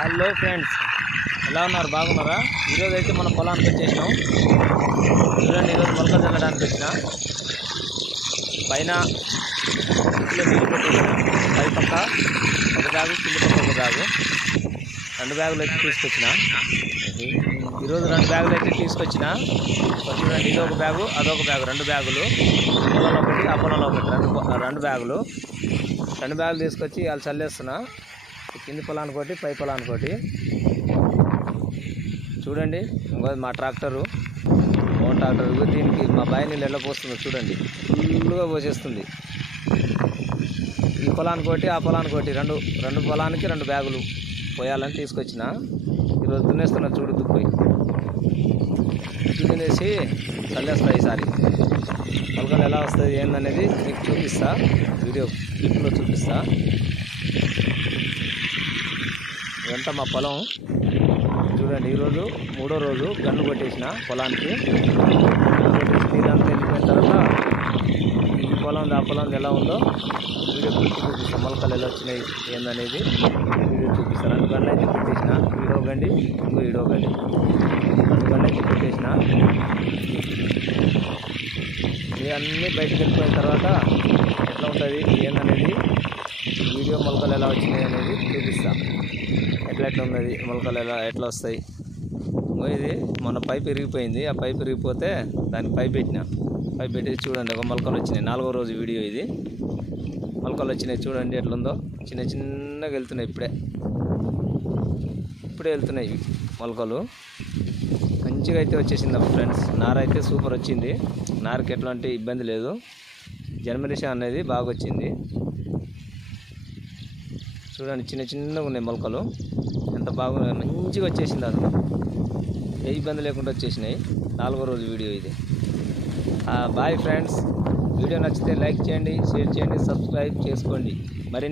Hello friends, ఎలా ఉన్నారు? బాగున్నారా? ఈరోజు అయితే మన పొలానికి వచ్చేసినాం. చూడండి, ఈరోజు మొలక చల్లడానికి వచ్చిన పైన ఇంట్లో నీళ్ళు పెట్టేసిన. పై పక్క ఒక బ్యాగు, కింద పక్క ఒక బ్యాగు, 2 బ్యాగులు అయితే తీసుకొచ్చిన. ఈరోజు 2 బ్యాగులు అయితే తీసుకొచ్చిన. చూడండి, ఇదొక బ్యాగు, అదొక బ్యాగు, 2 బ్యాగులు. పొలంలో ఒకటి, ఆ పొలంలో ఒకటి, 2 బ్యాగులు. 2 బ్యాగులు తీసుకొచ్చి వాళ్ళు చల్లేస్తున్నా. కింది పొలానికి ఒకటి, పై పొలానికి ఒకటి. చూడండి, మా ట్రాక్టరు, ఓన్ ట్రాక్టర్. దీనికి మా బావి నీళ్ళు ఎలా పోస్తుందో చూడండి, ఫుల్గా పోసేస్తుంది. ఈ పొలానికి ఒకటి, ఆ పొలానికి ఒకటి, రెండు పొలానికి 2 బ్యాగులు పోయాలని తీసుకొచ్చిన. ఈరోజు దున్నేస్తున్నా. చూడు, దుక్కిపోయి దున్నేసి చల్లేస్తా. ఈసారి మొలకలు ఎలా వస్తుంది ఏందనేది మీకు చూపిస్తా, వీడియో క్లిప్లో చూపిస్తా. ఇదంతా మా పొలం. చూడండి, ఈరోజు 3వ రోజు గన్ను కొట్టేసిన పొలానికి. కొట్టేసి నీళ్ళంతా వెళ్ళిపోయిన తర్వాత ఈ పొలం ఆ పొలం ఎలా ఉందో వీడియో చూపిస్తాను. మొలకలు ఎలా వచ్చినాయి ఏందనేది వీడియో చూపిస్తాను. 2 గంటలు అయితే కొట్టేసిన. ఈడో గండి, ఇంకో ఈడో గండి, 2 గంటలు అయితే కొట్టేసిన. ఇవన్నీ బయటకు వెళ్ళిపోయిన తర్వాత ఎట్లా ఉంటుంది ఏందనేది వీడియో, మొలకలు ఎలా వచ్చినాయి అనేది చూపిస్తాను. ఎట్లా ఉన్నది మొలకలు ఎట్లా వస్తాయి. ఇది మొన్న పైప్ విరిగిపోయింది. ఆ పైప్ విరిగిపోతే దానికి పైప్ పెట్టి చూడండి, ఒక మొలకలు వచ్చినాయి. 4వ రోజు వీడియో ఇది. మొలకలు వచ్చినాయి చూడండి ఎట్లుందో. చిన్నగా వెళ్తున్నాయి. ఇప్పుడే వెళ్తున్నాయి మొలకలు. మంచిగా అయితే వచ్చేసింది ఫ్రెండ్స్. నార అయితే సూపర్ వచ్చింది. నారకి ఎట్లాంటి ఇబ్బంది లేదు. జర్మినేషన్ అనేది బాగా వచ్చింది. చూడండి, చిన్నగా ఉన్నాయి మొలకలు. ఎంత బాగున్నాయి, మంచిగా వచ్చేసింది. అసలు ఏ ఇబ్బంది లేకుండా వచ్చేసినాయి. 4వ రోజు వీడియో ఇది. Bye friends. వీడియో నచ్చితే లైక్ చేయండి, షేర్ చేయండి, సబ్స్క్రైబ్ చేసుకోండి. మరి